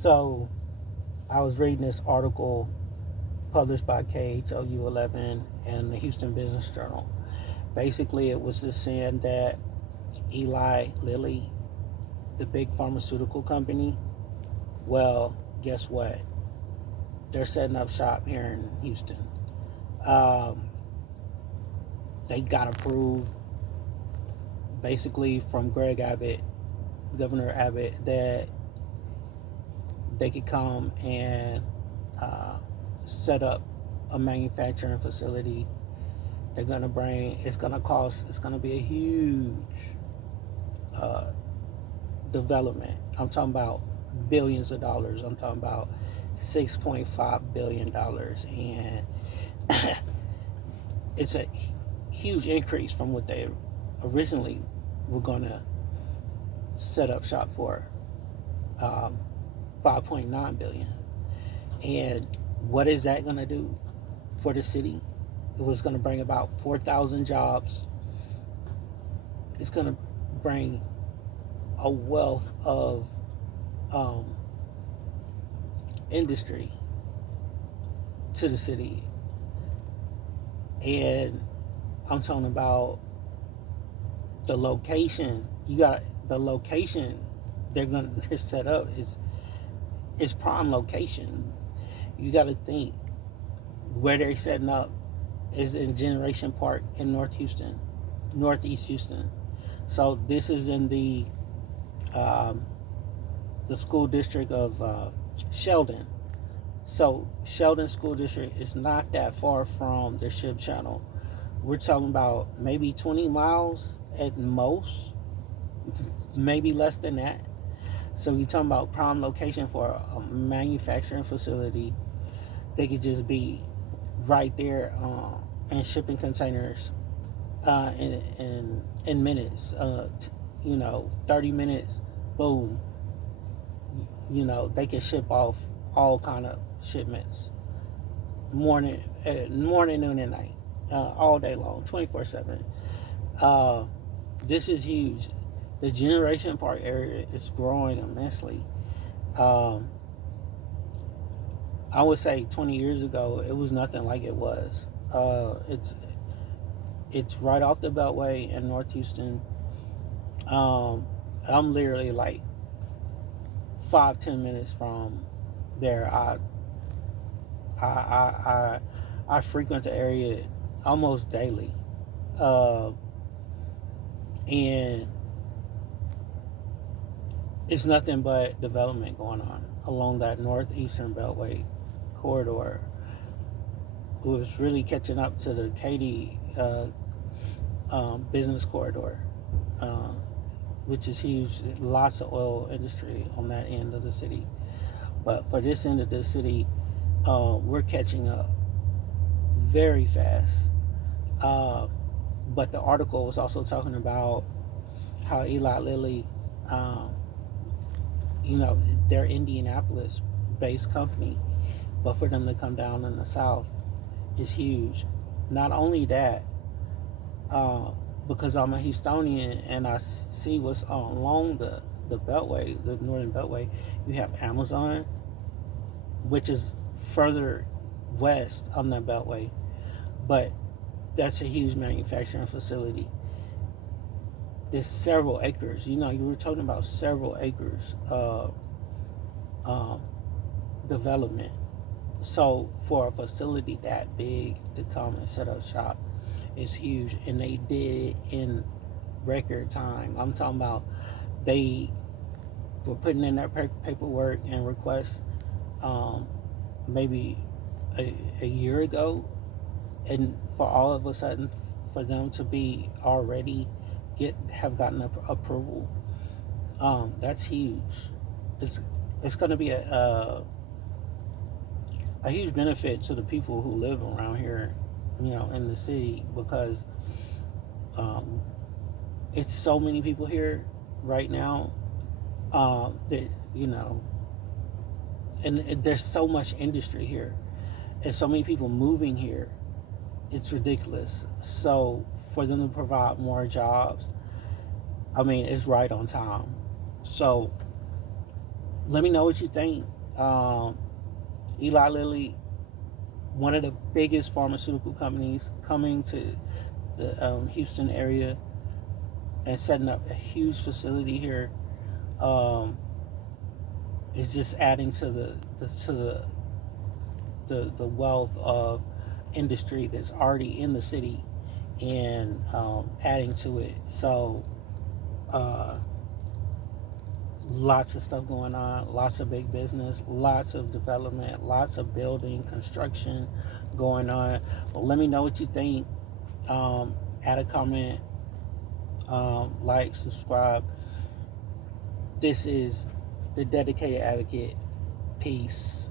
So I was reading this article published by KHOU 11 and the Houston Business Journal. Basically, it was just saying that Eli Lilly, the big pharmaceutical company, well, guess what? They're setting up shop here in Houston. Um, they got approved basically from Greg Abbott, Governor Abbott, that they could come and uh, set up a manufacturing facility. They're gonna bring. It's gonna cost. It's gonna be a huge uh, development. I'm talking about billions of dollars. I'm talking about $6.5 billion, and it's a huge increase from what they originally were gonna set up shop for. 5.9 billion. And what is that going to do for the city? It was going to bring about 4,000 jobs. It's going to bring a wealth of um, industry to the city. And I'm talking about the location. You got the location they're set up is prime location. You got to think where they're setting up is in Generation Park in Northeast Houston. So this is in the school district of Sheldon. So Sheldon School District is not that far from the ship channel. We're talking about maybe 20 miles at most, maybe less than that. So you're talking about prime location for a manufacturing facility. They could just be right there in shipping containers in minutes. 30 minutes, boom. They can ship off all kind of shipments, morning, noon, and night, all day long, 24/7. This is huge. The Generation Park area is growing immensely. Um, I would say 20 years ago, it was nothing like it was. It's right off the Beltway in North Houston. I'm literally like 5-10 minutes from there. I I I frequent the area almost daily, uh, and it's nothing but development going on along that northeastern beltway corridor. It was really catching up to the Katy business corridor, uh, which is huge. Lots of oil industry on that end of the city. But for this end of the city, we're catching up very fast. Uh, but the article was also talking about how Eli Lilly, um, they're Indianapolis-based company, but for them to come down in the South is huge. Not only that, uh, because I'm a Houstonian and I see what's along the Beltway, the Northern Beltway, you have Amazon, which is further west on that Beltway, but that's a huge manufacturing facility. There's several acres. You were talking about several acres of um, development. So for a facility that big to come and set up shop is huge, and they did it in record time. I'm talking about they were putting in their paperwork and requests maybe a year ago, and for all of a sudden for them to be already have gotten approval, that's huge. It's going to be a huge benefit to the people who live around here, in the city, because um, it's so many people here right now that and there's so much industry here, and so many people moving here. It's ridiculous. So for them to provide more jobs, I mean, it's right on time. So let me know what you think. Eli Lilly, one of the biggest pharmaceutical companies, coming to the Houston area and setting up a huge facility here, is just adding to the wealth of industry that's already in the city, and adding to it. So lots of stuff going on, lots of big business, lots of development, lots of building, construction going on. Well, let me know what you think. Add a comment, like, subscribe. This is the Dedicated Advocate. Peace.